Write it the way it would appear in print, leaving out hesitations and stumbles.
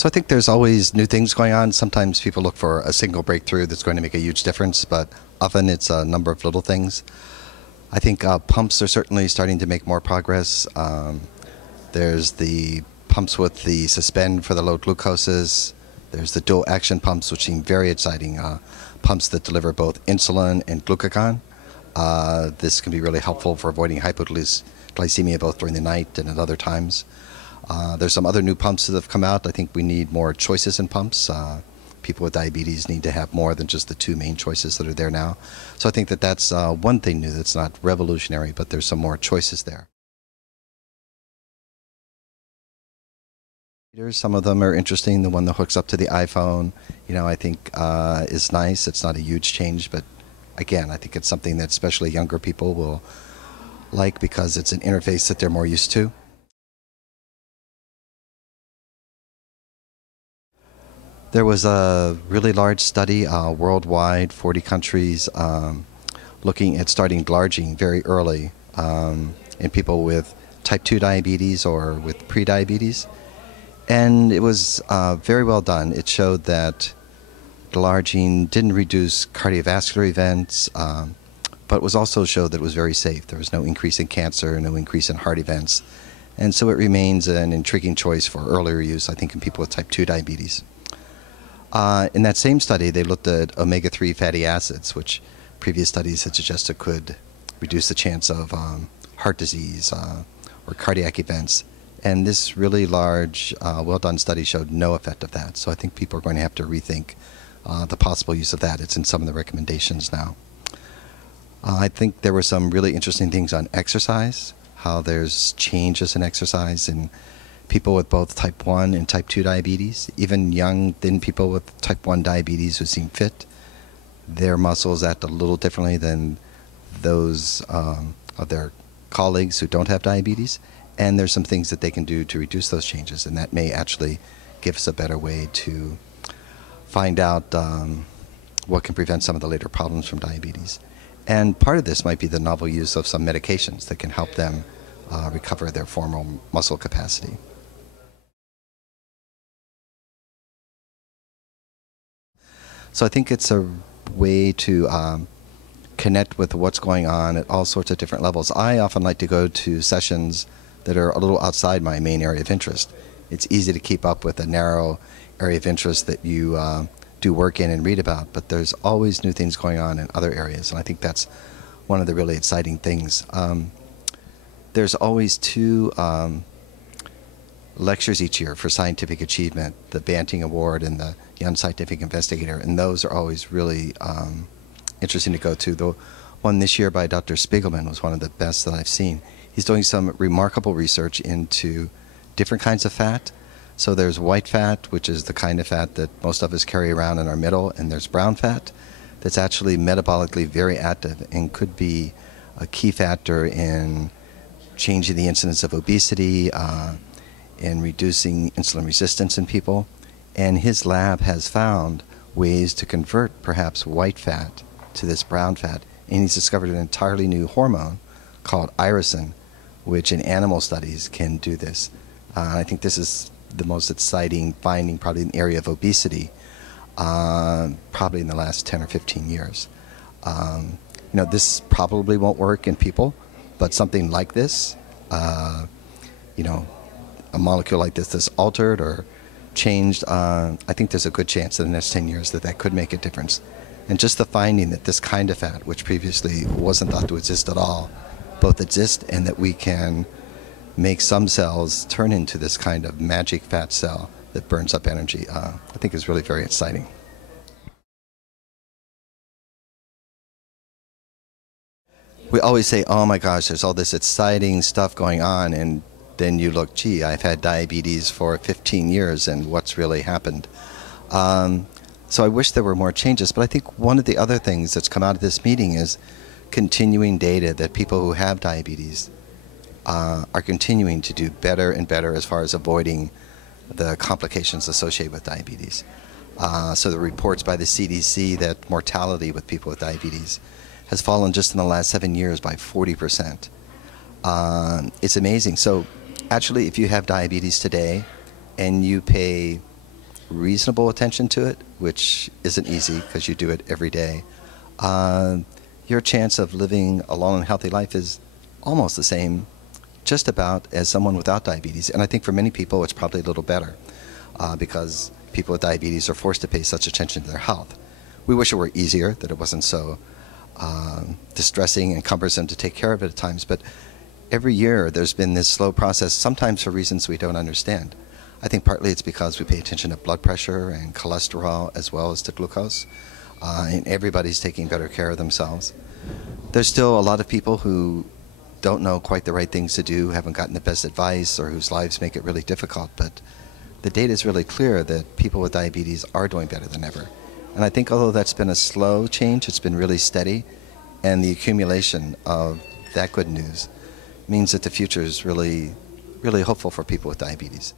So I think there's always new things going on. Sometimes people look for a single breakthrough that's going to make a huge difference, but often it's a number of little things. I think pumps are certainly starting to make more progress. There's the pumps with the suspend for the low glucoses. There's the dual action pumps, which seem very exciting, pumps that deliver both insulin and glucagon. This can be really helpful for avoiding hypoglycemia both during the night and at other times. There's some other new pumps that have come out. I think we need more choices in pumps. People with diabetes need to have more than just the two main choices that are there now. So I think that that's one thing new that's not revolutionary, but there's some more choices there. Some of them are interesting. The one that hooks up to the iPhone, I think is nice. It's not a huge change, but again, I think it's something that especially younger people will like because it's an interface that they're more used to. There was a really large study worldwide, 40 countries, looking at starting glargine very early in people with type 2 diabetes or with prediabetes. And it was very well done. It showed that glargine didn't reduce cardiovascular events, but was also showed that it was very safe. There was no increase in cancer, no increase in heart events. And so it remains an intriguing choice for earlier use, I think, in people with type 2 diabetes. In that same study, they looked at omega-3 fatty acids, which previous studies had suggested could reduce the chance of heart disease or cardiac events. And this really large, well-done study showed no effect of that. So I think people are going to have to rethink the possible use of that. It's in some of the recommendations now. I think there were some really interesting things on exercise, how there's changes in exercise in people with both type 1 and type 2 diabetes. Even young, thin people with type 1 diabetes who seem fit, their muscles act a little differently than those of their colleagues who don't have diabetes. And there's some things that they can do to reduce those changes, and that may actually give us a better way to find out what can prevent some of the later problems from diabetes. And part of this might be the novel use of some medications that can help them recover their former muscle capacity. So I think it's a way to connect with what's going on at all sorts of different levels. I often like to go to sessions that are a little outside my main area of interest. It's easy to keep up with a narrow area of interest that you do work in and read about, but there's always new things going on in other areas, and I think that's one of the really exciting things. There's always two lectures each year for scientific achievement, the Banting Award and the Young Scientific Investigator, and those are always really interesting to go to. The one this year by Dr. Spiegelman was one of the best that I've seen. He's doing some remarkable research into different kinds of fat. So there's white fat, which is the kind of fat that most of us carry around in our middle, and there's brown fat that's actually metabolically very active and could be a key factor in changing the incidence of obesity, in reducing insulin resistance in people. And his lab has found ways to convert perhaps white fat to this brown fat, and he's discovered an entirely new hormone called irisin, which in animal studies can do this. I think this is the most exciting finding probably in the area of obesity, probably in the last 10 or 15 years. This probably won't work in people, but something like this, a molecule like this that's altered or changed, I think there's a good chance in the next 10 years that could make a difference. And just the finding that this kind of fat, which previously wasn't thought to exist at all, both exist, and that we can make some cells turn into this kind of magic fat cell that burns up energy, I think is really very exciting. We always say, oh my gosh, there's all this exciting stuff going on, and then you look, gee, I've had diabetes for 15 years, and what's really happened? So I wish there were more changes, but I think one of the other things that's come out of this meeting is continuing data that people who have diabetes are continuing to do better and better as far as avoiding the complications associated with diabetes. So the reports by the CDC that mortality with people with diabetes has fallen just in the last 7 years by 40%. It's amazing. So actually, if you have diabetes today and you pay reasonable attention to it, which isn't easy because you do it every day, your chance of living a long and healthy life is almost the same, just about, as someone without diabetes. And I think for many people it's probably a little better because people with diabetes are forced to pay such attention to their health. We wish it were easier, that it wasn't so distressing and cumbersome to take care of it at times, but every year there's been this slow process, sometimes for reasons we don't understand. I think partly it's because we pay attention to blood pressure and cholesterol as well as to glucose, and everybody's taking better care of themselves. There's still a lot of people who don't know quite the right things to do, haven't gotten the best advice, or whose lives make it really difficult, but the data is really clear that people with diabetes are doing better than ever. And I think although that's been a slow change, it's been really steady, and the accumulation of that good news means that the future is really, really hopeful for people with diabetes.